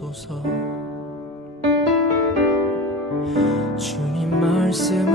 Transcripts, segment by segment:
이끄소서. 주님 말씀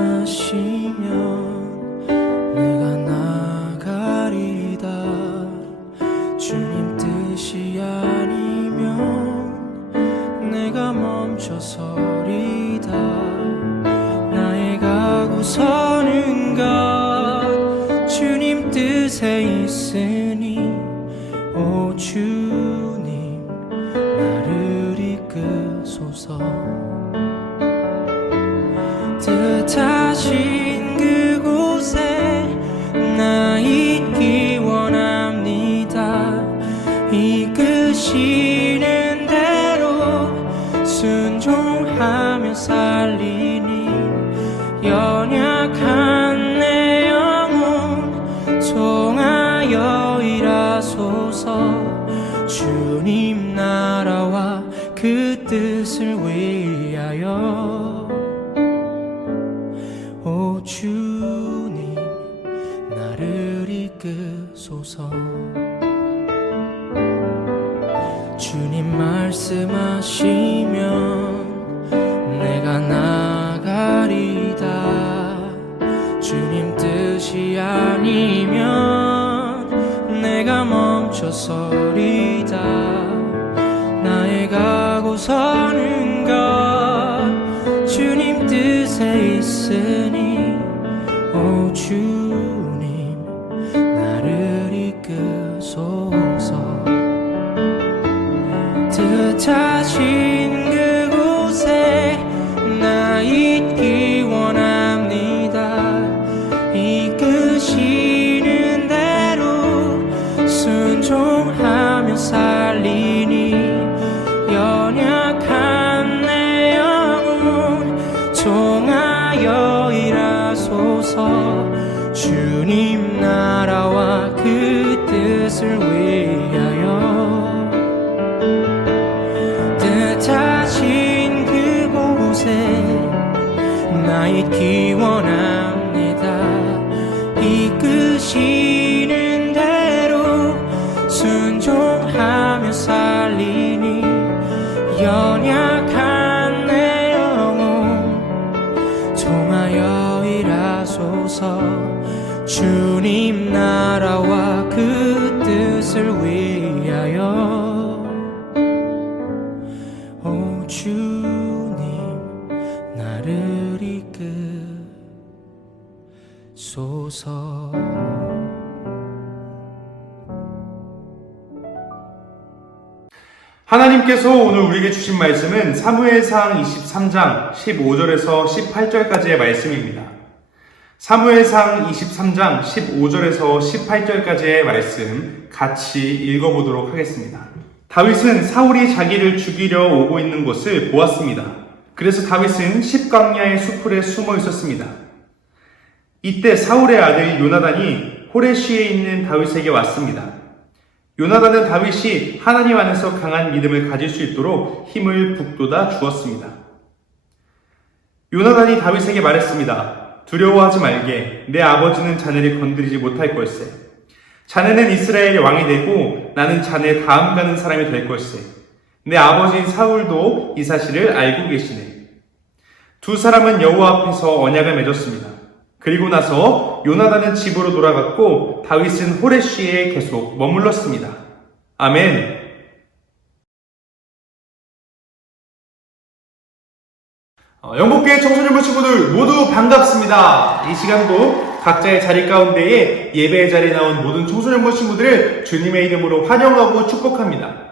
서는 것 주님 뜻에 있으니 오 주 뜻하신 그곳에 나 있기 원합니다. 이끄시 하나님께서 오늘 우리에게 주신 말씀은 사무엘상 23장 15절에서 18절까지의 말씀입니다. 사무엘상 23장 15절에서 18절까지의 말씀 같이 읽어보도록 하겠습니다. 다윗은 사울이 자기를 죽이려 오고 있는 것을 보았습니다. 그래서 다윗은 십광야의 수풀에 숨어 있었습니다. 이때 사울의 아들 요나단이 호레시에 있는 다윗에게 왔습니다. 요나단은 다윗이 하나님 안에서 강한 믿음을 가질 수 있도록 힘을 북돋아 주었습니다. 요나단이 다윗에게 말했습니다. 두려워하지 말게. 내 아버지는 자네를 건드리지 못할 걸세. 자네는 이스라엘의 왕이 되고 나는 자네 다음 가는 사람이 될 걸세. 내 아버지인 사울도 이 사실을 알고 계시네. 두 사람은 여호와 앞에서 언약을 맺었습니다. 그리고 나서 요나단은 집으로 돌아갔고 다윗은 호레쉬에 계속 머물렀습니다. 아멘. 어, 영국계 청소년부 친구들 모두 반갑습니다. 이 시간도 각자의 자리 가운데에 예배의 자리에 나온 모든 청소년부 친구들을 주님의 이름으로 환영하고 축복합니다.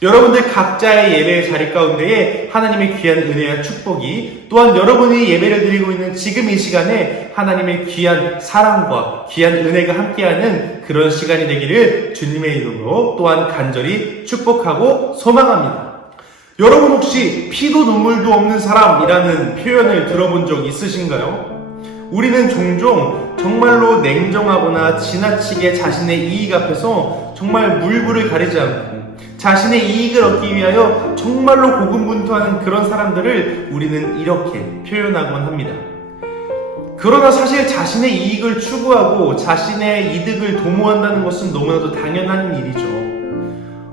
여러분들 각자의 예배의 자리 가운데에 하나님의 귀한 은혜와 축복이 또한 여러분이 예배를 드리고 있는 지금 이 시간에 하나님의 귀한 사랑과 귀한 은혜가 함께하는 그런 시간이 되기를 주님의 이름으로 또한 간절히 축복하고 소망합니다. 여러분 혹시 피도 눈물도 없는 사람이라는 표현을 들어본 적 있으신가요? 우리는 종종 정말로 냉정하거나 지나치게 자신의 이익 앞에서 정말 물불을 가리지 않고 자신의 이익을 얻기 위하여 정말로 고군분투하는 그런 사람들을 우리는 이렇게 표현하곤 합니다. 그러나 사실 자신의 이익을 추구하고 자신의 이득을 도모한다는 것은 너무나도 당연한 일이죠.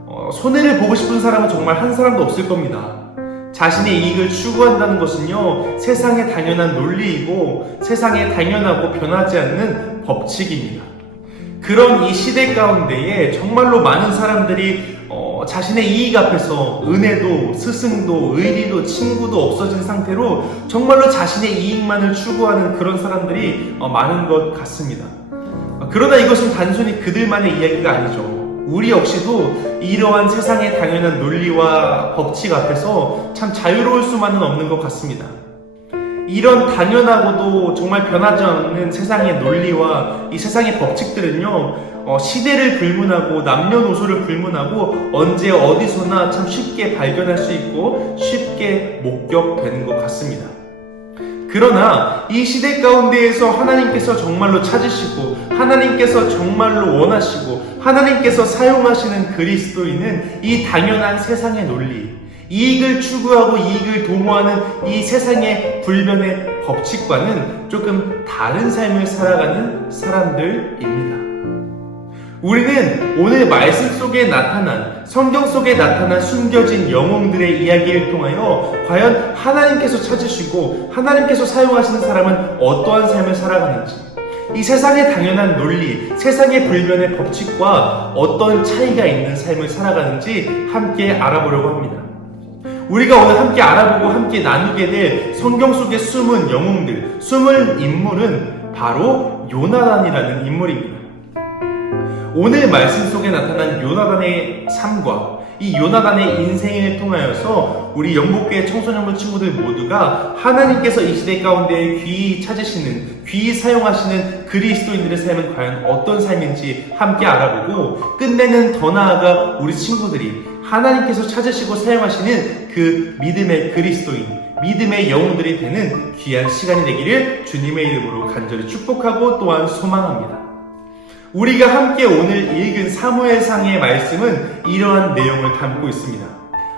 어, 손해를 보고 싶은 사람은 정말 한 사람도 없을 겁니다. 자신의 이익을 추구한다는 것은요, 세상의 당연한 논리이고 세상에 당연하고 변하지 않는 법칙입니다. 그런 이 시대 가운데에 정말로 많은 사람들이 어, 자신의 이익 앞에서 은혜도 스승도 의리도 친구도 없어진 상태로 정말로 자신의 이익만을 추구하는 그런 사람들이 어, 많은 것 같습니다. 어, 그러나 이것은 단순히 그들만의 이야기가 아니죠. 우리 역시도 이러한 세상의 당연한 논리와 법칙 앞에서 참 자유로울 수만은 없는 것 같습니다. 이런 당연하고도 정말 변하지 않는 세상의 논리와 이 세상의 법칙들은요, 어, 시대를 불문하고 남녀노소를 불문하고 언제 어디서나 참 쉽게 발견할 수 있고 쉽게 목격되는 것 같습니다. 그러나 이 시대 가운데에서 하나님께서 정말로 찾으시고 하나님께서 정말로 원하시고 하나님께서 사용하시는 그리스도인은 이 당연한 세상의 논리, 이익을 추구하고 이익을 도모하는 이 세상의 불변의 법칙과는 조금 다른 삶을 살아가는 사람들입니다. 우리는 오늘 말씀 속에 나타난 성경 속에 나타난 숨겨진 영웅들의 이야기를 통하여 과연 하나님께서 찾으시고 하나님께서 사용하시는 사람은 어떠한 삶을 살아가는지 이 세상의 당연한 논리, 세상의 불변의 법칙과 어떤 차이가 있는 삶을 살아가는지 함께 알아보려고 합니다. 우리가 오늘 함께 알아보고 함께 나누게 될 성경 속의 숨은 영웅들, 숨은 인물은 바로 요나단이라는 인물입니다. 오늘 말씀 속에 나타난 요나단의 삶과 이 요나단의 인생을 통하여서 우리 영국교회 청소년부 친구들 모두가 하나님께서 이 시대 가운데 귀히 찾으시는, 귀히 사용하시는 그리스도인들의 삶은 과연 어떤 삶인지 함께 알아보고 끝내는 더 나아가 우리 친구들이 하나님께서 찾으시고 사용하시는 그 믿음의 그리스도인, 믿음의 영웅들이 되는 귀한 시간이 되기를 주님의 이름으로 간절히 축복하고 또한 소망합니다. 우리가 함께 오늘 읽은 사무엘상의 말씀은 이러한 내용을 담고 있습니다.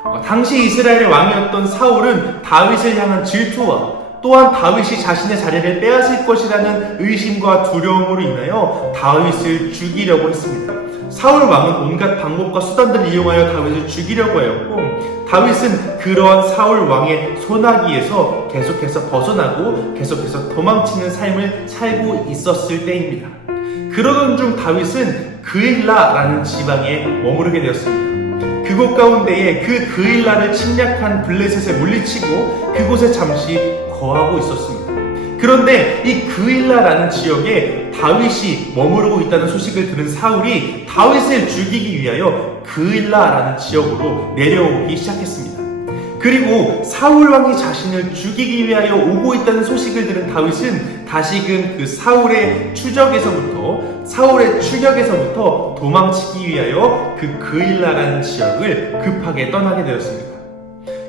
어, 당시 이스라엘의 왕이었던 사울은 다윗을 향한 질투와 또한 다윗이 자신의 자리를 빼앗을 것이라는 의심과 두려움으로 인하여 다윗을 죽이려고 했습니다. 사울 왕은 온갖 방법과 수단들을 이용하여 다윗을 죽이려고 하였고 다윗은 그러한 사울 왕의 소나기에서 계속해서 벗어나고 계속해서 도망치는 삶을 살고 있었을 때입니다. 그러던 중 다윗은 그일라라는 지방에 머무르게 되었습니다. 그곳 가운데에 그 그일라를 침략한 블레셋에 물리치고 그곳에 잠시 거하고 있었습니다. 그런데 이 그일라라는 지역에 다윗이 머무르고 있다는 소식을 들은 사울이 다윗을 죽이기 위하여 그일라라는 지역으로 내려오기 시작했습니다. 그리고 사울 왕이 자신을 죽이기 위하여 오고 있다는 소식을 들은 다윗은 다시금 그 사울의 추적에서부터 사울의 추격에서부터 도망치기 위하여 그 그일라라는 지역을 급하게 떠나게 되었습니다.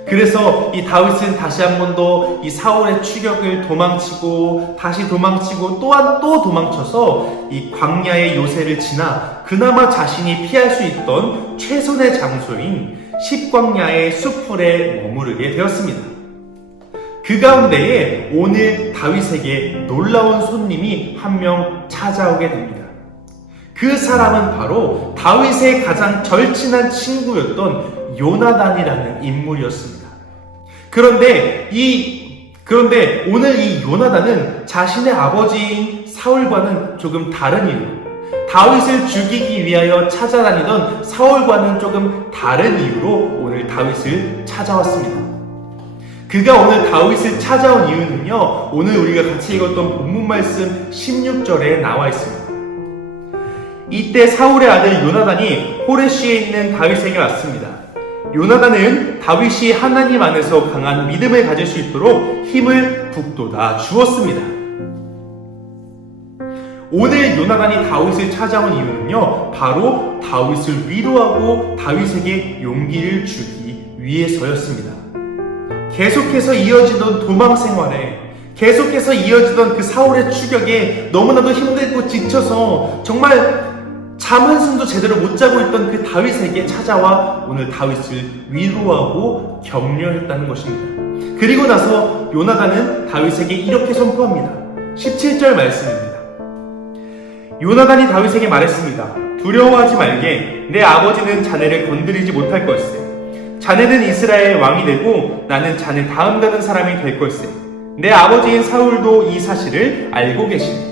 그래서 이 다윗은 다시 한 번 더 이 사울의 추격을 도망치고 다시 도망치고 또한 또 도망쳐서 이 광야의 요새를 지나 그나마 자신이 피할 수 있던 최선의 장소인 십광야의 숲풀에 머무르게 되었습니다. 그 가운데에 오늘 다윗에게 놀라운 손님이 한 명 찾아오게 됩니다. 그 사람은 바로 다윗의 가장 절친한 친구였던 요나단이라는 인물이었습니다. 그런데 이 그런데 오늘 이 요나단은 자신의 아버지인 사울과는 조금 다른 이유. 다윗을 죽이기 위하여 찾아다니던 사울과는 조금 다른 이유로 오늘 다윗을 찾아왔습니다. 그가 오늘 다윗을 찾아온 이유는요, 오늘 우리가 같이 읽었던 본문 말씀 16절에 나와 있습니다. 이때 사울의 아들 요나단이 호레시에 있는 다윗에게 왔습니다. 요나단은 다윗이 하나님 안에서 강한 믿음을 가질 수 있도록 힘을 북돋아 주었습니다. 오늘 요나단이 다윗을 찾아온 이유는요, 바로 다윗을 위로하고 다윗에게 용기를 주기 위해서였습니다. 계속해서 이어지던 도망 생활에 계속해서 이어지던 그 사울의 추격에 너무나도 힘들고 지쳐서 정말 잠 한숨도 제대로 못 자고 있던 그 다윗에게 찾아와 오늘 다윗을 위로하고 격려했다는 것입니다. 그리고 나서 요나단은 다윗에게 이렇게 선포합니다. 17절 말씀입니다. 요나단이 다윗에게 말했습니다. 두려워하지 말게. 내 아버지는 자네를 건드리지 못할 걸세. 자네는 이스라엘 왕이 되고 나는 자네 다음 가는 사람이 될 걸세. 내 아버지인 사울도 이 사실을 알고 계시네.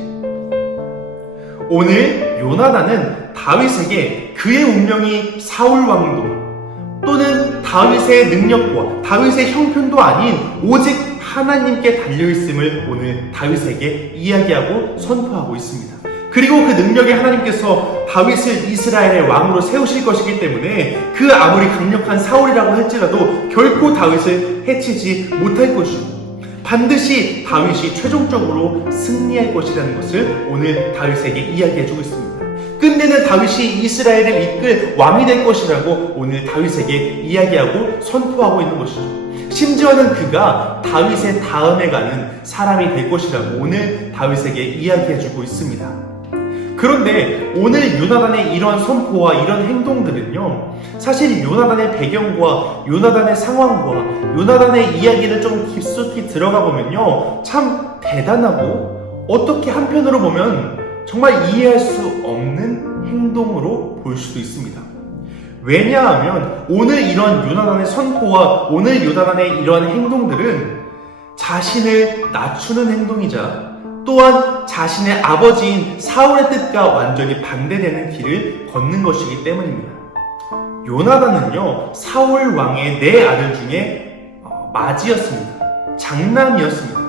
오늘 요나단은 다윗에게 그의 운명이 사울 왕도 또는 다윗의 능력과 다윗의 형편도 아닌 오직 하나님께 달려 있음을 오늘 다윗에게 이야기하고 선포하고 있습니다. 그리고 그 능력의 하나님께서 다윗을 이스라엘의 왕으로 세우실 것이기 때문에 그 아무리 강력한 사울이라고 할지라도 결코 다윗을 해치지 못할 것이고 반드시 다윗이 최종적으로 승리할 것이라는 것을 오늘 다윗에게 이야기해주고 있습니다. 끝내는 다윗이 이스라엘을 이끌 왕이 될 것이라고 오늘 다윗에게 이야기하고 선포하고 있는 것이죠. 심지어는 그가 다윗의 다음에 가는 사람이 될 것이라고 오늘 다윗에게 이야기해주고 있습니다. 그런데 오늘 요나단의 이런 선포와 이런 행동들은요, 사실 요나단의 배경과 요나단의 상황과 요나단의 이야기를 좀 깊숙이 들어가 보면요, 참 대단하고 어떻게 한편으로 보면 정말 이해할 수 없는 행동으로 볼 수도 있습니다. 왜냐하면 오늘 이런 요나단의 선포와 오늘 요나단의 이러한 행동들은 자신을 낮추는 행동이자 또한 자신의 아버지인 사울의 뜻과 완전히 반대되는 길을 걷는 것이기 때문입니다. 요나단은요 사울 왕의 네 아들 중에 어, 맞이였습니다. 장남이었습니다.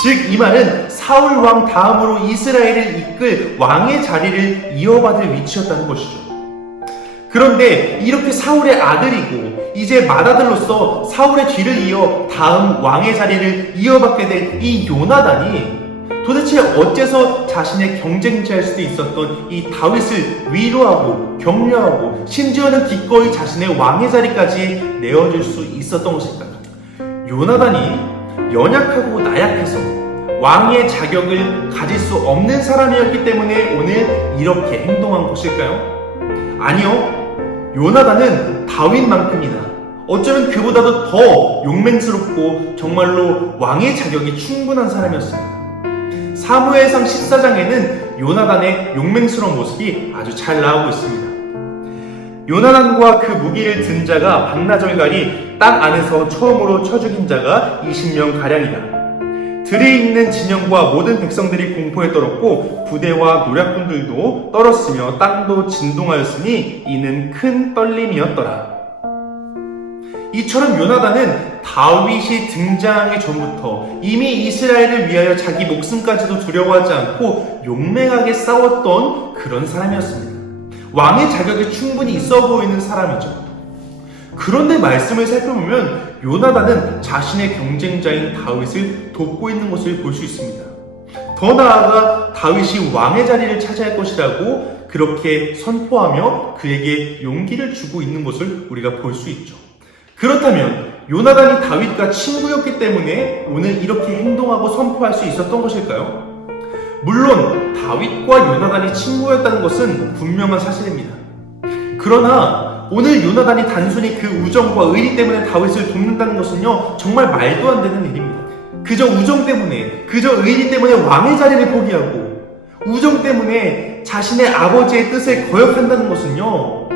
즉 이 말은 사울 왕 다음으로 이스라엘을 이끌 왕의 자리를 이어받을 위치였다는 것이죠. 그런데 이렇게 사울의 아들이고 이제 맏아들로서 사울의 뒤를 이어 다음 왕의 자리를 이어받게 된 이 요나단이 도대체 어째서 자신의 경쟁자일 수도 있었던 이 다윗을 위로하고 격려하고 심지어는 기꺼이 자신의 왕의 자리까지 내어줄 수 있었던 것일까요? 요나단이 연약하고 나약해서 왕의 자격을 가질 수 없는 사람이었기 때문에 오늘 이렇게 행동한 것일까요? 아니요. 요나단은 다윗만큼이나 어쩌면 그보다도 더 용맹스럽고 정말로 왕의 자격이 충분한 사람이었습니다. 사무엘상 14장에는 요나단의 용맹스러운 모습이 아주 잘 나오고 있습니다. 요나단과 그 무기를 든 자가 반나절갈이 땅 안에서 처음으로 쳐 죽인 자가 20명 가량이다. 들에 있는 진영과 모든 백성들이 공포에 떨었고 부대와 노략군들도 떨었으며 땅도 진동하였으니 이는 큰 떨림이었더라. 이처럼 요나단은 다윗이 등장하기 전부터 이미 이스라엘을 위하여 자기 목숨까지도 두려워하지 않고 용맹하게 싸웠던 그런 사람이었습니다. 왕의 자격이 충분히 있어 보이는 사람이죠. 그런데 말씀을 살펴보면 요나단은 자신의 경쟁자인 다윗을 돕고 있는 것을 볼 수 있습니다. 더 나아가 다윗이 왕의 자리를 차지할 것이라고 그렇게 선포하며 그에게 용기를 주고 있는 것을 우리가 볼 수 있죠. 그렇다면 요나단이 다윗과 친구였기 때문에 오늘 이렇게 행동하고 선포할 수 있었던 것일까요? 물론 다윗과 요나단이 친구였다는 것은 분명한 사실입니다. 그러나 오늘 요나단이 단순히 그 우정과 의리 때문에 다윗을 돕는다는 것은요 정말 말도 안 되는 일입니다. 그저 우정 때문에 그저 의리 때문에 왕의 자리를 포기하고 우정 때문에 자신의 아버지의 뜻을 거역한다는 것은요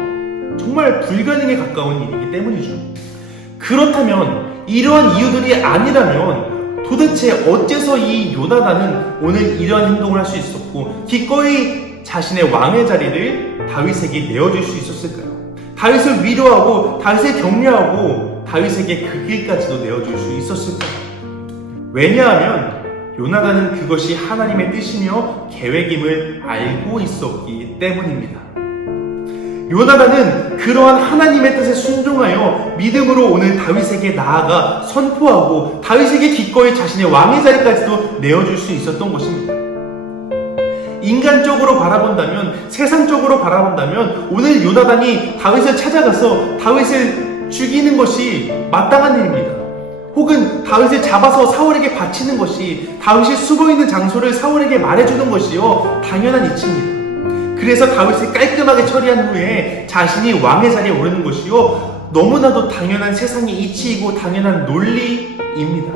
정말 불가능에 가까운 일이기 때문이죠. 그렇다면 이러한 이유들이 아니라면 도대체 어째서 이 요나단은 오늘 이러한 행동을 할 수 있었고 기꺼이 자신의 왕의 자리를 다윗에게 내어줄 수 있었을까요? 다윗을 위로하고 다윗을 격려하고 다윗에게 그 길까지도 내어줄 수 있었을까요? 왜냐하면 요나단은 그것이 하나님의 뜻이며 계획임을 알고 있었기 때문입니다. 요나단은 그러한 하나님의 뜻에 순종하여 믿음으로 오늘 다윗에게 나아가 선포하고 다윗에게 기꺼이 자신의 왕의 자리까지도 내어줄 수 있었던 것입니다. 인간적으로 바라본다면, 세상적으로 바라본다면 오늘 요나단이 다윗을 찾아가서 다윗을 죽이는 것이 마땅한 일입니다. 혹은 다윗을 잡아서 사울에게 바치는 것이 다윗이 숨어 있는 장소를 사울에게 말해주는 것이요 당연한 이치입니다. 그래서 다윗을 깔끔하게 처리한 후에 자신이 왕의 자리에 오르는 것이요 너무나도 당연한 세상의 이치이고 당연한 논리입니다.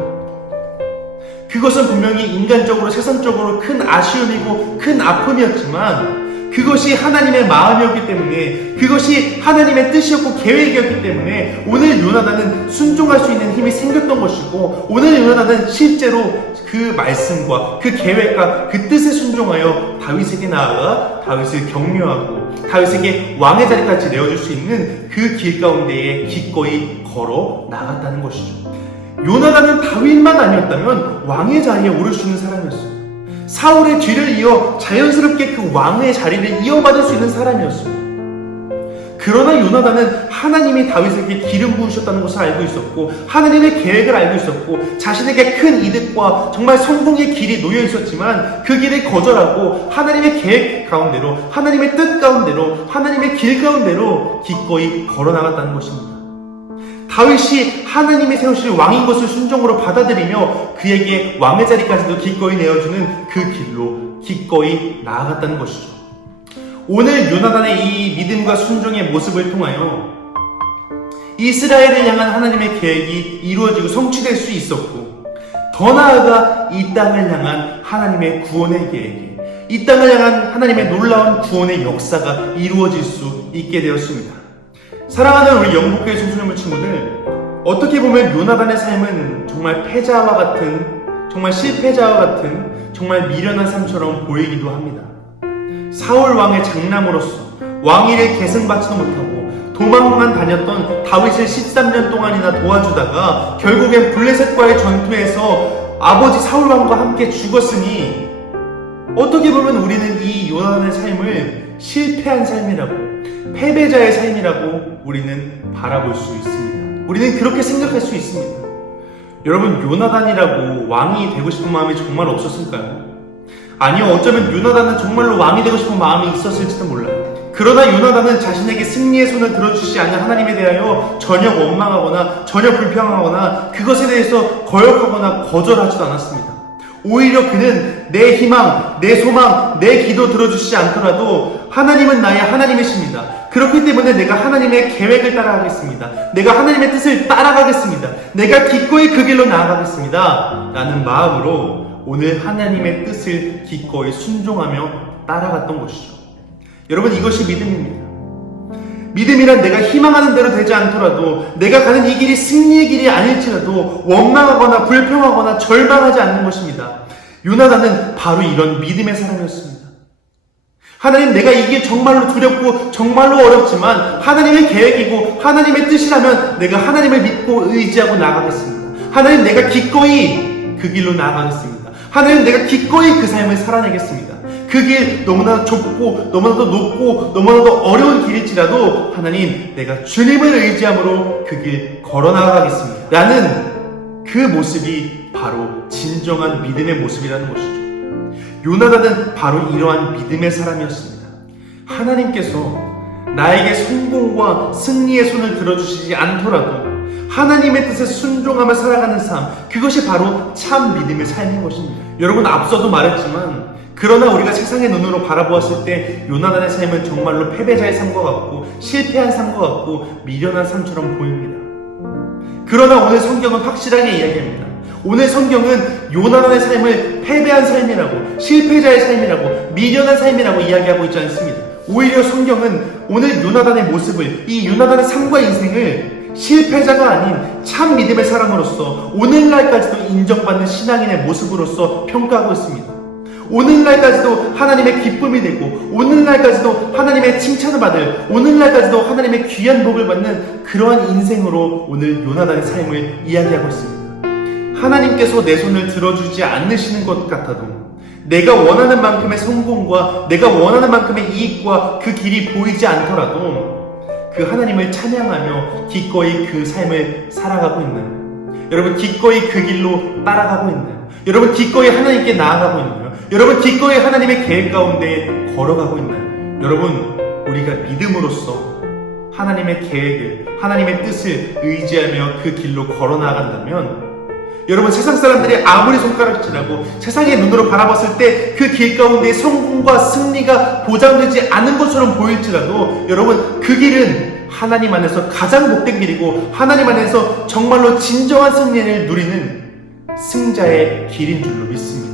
그것은 분명히 인간적으로 세상적으로 큰 아쉬움이고 큰 아픔이었지만 그것이 하나님의 마음이었기 때문에 그것이 하나님의 뜻이었고 계획이었기 때문에 오늘 요나단은 순종할 수 있는 힘이 생겼던 것이고 오늘 요나단은 실제로 그 말씀과 그 계획과 그 뜻에 순종하여 다윗에게 나아가 다윗을 격려하고 다윗에게 왕의 자리까지 내어줄 수 있는 그 길 가운데에 기꺼이 걸어 나갔다는 것이죠. 요나단은 다윗만 아니었다면 왕의 자리에 오를 수 있는 사람이었어요. 사울의 뒤를 이어 자연스럽게 그 왕의 자리를 이어받을 수 있는 사람이었어요. 그러나 요나단은 하나님이 다윗에게 기름 부으셨다는 것을 알고 있었고 하나님의 계획을 알고 있었고 자신에게 큰 이득과 정말 성공의 길이 놓여 있었지만 그 길을 거절하고 하나님의 계획 가운데로 하나님의 뜻 가운데로 하나님의 길 가운데로 기꺼이 걸어 나갔다는 것입니다. 다윗이 하나님이 세우실 왕인 것을 순종으로 받아들이며 그에게 왕의 자리까지도 기꺼이 내어주는 그 길로 기꺼이 나아갔다는 것이죠. 오늘 요나단의 이 믿음과 순종의 모습을 통하여 이스라엘을 향한 하나님의 계획이 이루어지고 성취될 수 있었고 더 나아가 이 땅을 향한 하나님의 구원의 계획이 이 땅을 향한 하나님의 놀라운 구원의 역사가 이루어질 수 있게 되었습니다. 사랑하는 우리 영국교회 청소년 친구들, 어떻게 보면 요나단의 삶은 정말 패자와 같은, 정말 실패자와 같은, 정말 미련한 삶처럼 보이기도 합니다. 사울 왕의 장남으로서 왕위를 계승받지도 못하고 도망만 다녔던 다윗을 13년 동안이나 도와주다가 결국엔 블레셋과의 전투에서 아버지 사울 왕과 함께 죽었으니 어떻게 보면 우리는 이 요나단의 삶을 실패한 삶이라고 패배자의 삶이라고 우리는 바라볼 수 있습니다. 우리는 그렇게 생각할 수 있습니다. 여러분 요나단이라고 왕이 되고 싶은 마음이 정말 없었을까요? 아니요 어쩌면 요나단은 정말로 왕이 되고 싶은 마음이 있었을지도 몰라요. 그러나 요나단은 자신에게 승리의 손을 들어주시지 않는 하나님에 대하여 전혀 원망하거나 전혀 불평하거나 그것에 대해서 거역하거나 거절하지도 않았습니다. 오히려 그는 내 희망, 내 소망, 내 기도 들어주시지 않더라도 하나님은 나의 하나님이십니다. 그렇기 때문에 내가 하나님의 계획을 따라가겠습니다. 내가 하나님의 뜻을 따라가겠습니다. 내가 기꺼이 그 길로 나아가겠습니다. 라는 마음으로 오늘 하나님의 뜻을 기꺼이 순종하며 따라갔던 것이죠. 여러분 이것이 믿음입니다. 믿음이란 내가 희망하는 대로 되지 않더라도 내가 가는 이 길이 승리의 길이 아닐지라도 원망하거나 불평하거나 절망하지 않는 것입니다. 요나단은 바로 이런 믿음의 사람이었습니다. 하나님 내가 이게 정말로 두렵고 정말로 어렵지만 하나님의 계획이고 하나님의 뜻이라면 내가 하나님을 믿고 의지하고 나가겠습니다. 하나님 내가 기꺼이 그 길로 나아가겠습니다. 하나님 내가 기꺼이 그 삶을 살아내겠습니다. 그길 너무나 좁고 너무나도 높고 너무나도 어려운 길일지라도 하나님 내가 주님을 의지함으로 그 길 걸어 나가겠습니다. 라는 그 모습이 바로 진정한 믿음의 모습이라는 것이죠. 요나단은 바로 이러한 믿음의 사람이었습니다. 하나님께서 나에게 성공과 승리의 손을 들어주시지 않더라도 하나님의 뜻에 순종하며 살아가는 삶, 그것이 바로 참 믿음의 삶인 것입니다. 여러분, 앞서도 말했지만, 그러나 우리가 세상의 눈으로 바라보았을 때 요나단의 삶은 정말로 패배자의 삶과 같고 실패한 삶과 같고 미련한 삶처럼 보입니다. 그러나 오늘 성경은 확실하게 이야기합니다. 오늘 성경은 요나단의 삶을 패배한 삶이라고 실패자의 삶이라고 미련한 삶이라고 이야기하고 있지 않습니다. 오히려 성경은 오늘 요나단의 모습을 이 요나단의 삶과 인생을 실패자가 아닌 참 믿음의 사람으로서 오늘날까지도 인정받는 신앙인의 모습으로서 평가하고 있습니다. 오늘날까지도 하나님의 기쁨이 되고 오늘날까지도 하나님의 칭찬을 받을 오늘날까지도 하나님의 귀한 복을 받는 그러한 인생으로 오늘 요나단의 삶을 이야기하고 있습니다. 하나님께서 내 손을 들어주지 않으시는 것 같아도 내가 원하는 만큼의 성공과 내가 원하는 만큼의 이익과 그 길이 보이지 않더라도 그 하나님을 찬양하며 기꺼이 그 삶을 살아가고 있는 여러분 기꺼이 그 길로 따라가고 있는 여러분 기꺼이 하나님께 나아가고 있는 여러분 기꺼이 하나님의 계획 가운데 걸어가고 있는 여러분 우리가 믿음으로써 하나님의 계획을 하나님의 뜻을 의지하며 그 길로 걸어 나간다면 여러분 세상 사람들이 아무리 손가락질하고 세상의 눈으로 바라봤을 때 그 길 가운데 성공과 승리가 보장되지 않은 것처럼 보일지라도 여러분 그 길은 하나님 안에서 가장 복된 길이고 하나님 안에서 정말로 진정한 승리를 누리는 승자의 길인 줄로 믿습니다.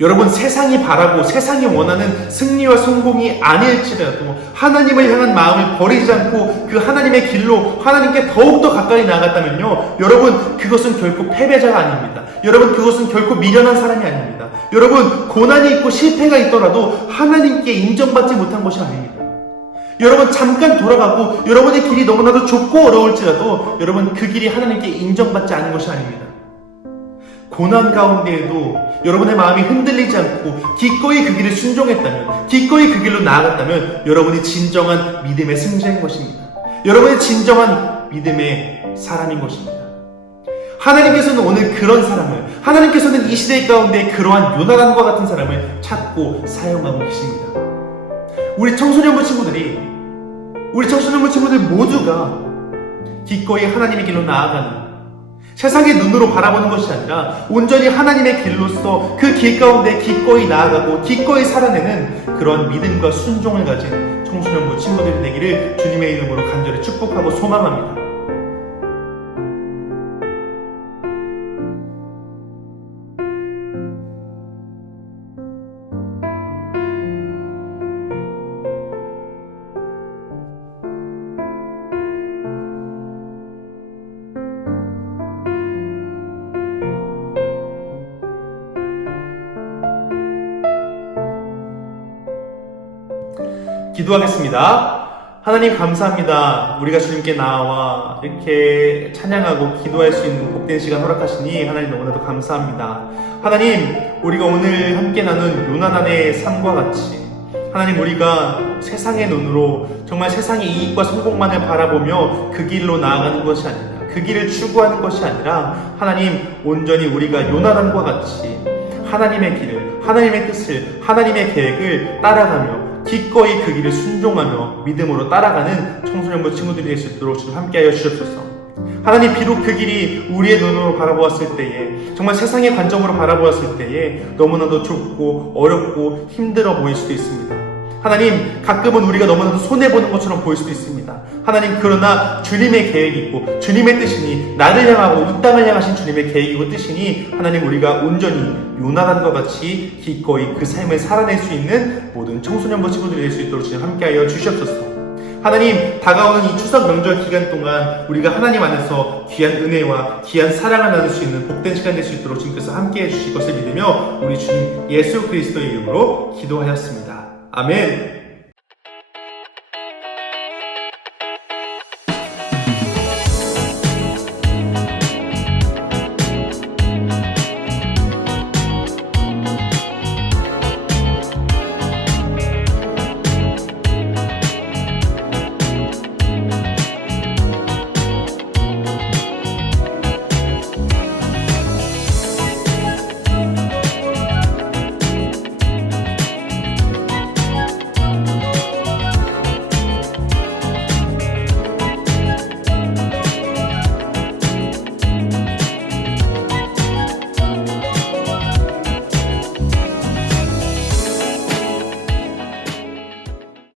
여러분 세상이 바라고 세상이 원하는 승리와 성공이 아닐지라도 하나님을 향한 마음을 버리지 않고 그 하나님의 길로 하나님께 더욱더 가까이 나아갔다면요. 여러분 그것은 결코 패배자가 아닙니다. 여러분 그것은 결코 미련한 사람이 아닙니다. 여러분 고난이 있고 실패가 있더라도 하나님께 인정받지 못한 것이 아닙니다. 여러분 잠깐 돌아가고 여러분의 길이 너무나도 좁고 어려울지라도 여러분 그 길이 하나님께 인정받지 않은 것이 아닙니다 고난 가운데에도 여러분의 마음이 흔들리지 않고 기꺼이 그 길을 순종했다면, 기꺼이 그 길로 나아갔다면 여러분이 진정한 믿음의 승자인 것입니다. 여러분의 진정한 믿음의 사람인 것입니다. 하나님께서는 오늘 그런 사람을, 하나님께서는 이 시대 가운데 그러한 요나단과 같은 사람을 찾고 사용하고 계십니다. 우리 청소년부 친구들이, 우리 청소년부 친구들 모두가 기꺼이 하나님의 길로 나아가는 세상의 눈으로 바라보는 것이 아니라 온전히 하나님의 길로서 그 길 가운데 기꺼이 나아가고 기꺼이 살아내는 그런 믿음과 순종을 가진 청소년부 친구들이 되기를 주님의 이름으로 간절히 축복하고 소망합니다. 기도하겠습니다. 하나님 감사합니다. 우리가 주님께 나와 이렇게 찬양하고 기도할 수 있는 복된 시간 허락하시니 하나님 너무나도 감사합니다. 하나님, 우리가 오늘 함께 나눈 요나단의 삶과 같이 하나님 우리가 세상의 눈으로 정말 세상의 이익과 성공만을 바라보며 그 길로 나아가는 것이 아니라 그 길을 추구하는 것이 아니라 하나님 온전히 우리가 요나단과 같이 하나님의 길을 하나님의 뜻을 하나님의 계획을 따라가며 기꺼이 그 길을 순종하며 믿음으로 따라가는 청소년부 친구들이 될 수 있도록 주님 함께하여 주셨소서. 하나님 비록 그 길이 우리의 눈으로 바라보았을 때에 정말 세상의 관점으로 바라보았을 때에 너무나도 좁고 어렵고 힘들어 보일 수도 있습니다. 하나님 가끔은 우리가 너무나도 손해 보는 것처럼 보일 수도 있습니다. 하나님 그러나 주님의 계획이 있고 주님의 뜻이니 나를 향하고 이 땅을 향하신 주님의 계획이고 뜻이니 하나님 우리가 온전히 요나단과 같이 기꺼이 그 삶을 살아낼 수 있는 모든 청소년부 친구들이 될 수 있도록 주님 함께하여 주시옵소서. 하나님 다가오는 이 추석 명절 기간 동안 우리가 하나님 안에서 귀한 은혜와 귀한 사랑을 나눌 수 있는 복된 시간 될 수 있도록 주님께서 함께 해 주실 것을 믿으며 우리 주님 예수 그리스도의 이름으로 기도하였습니다. 아멘.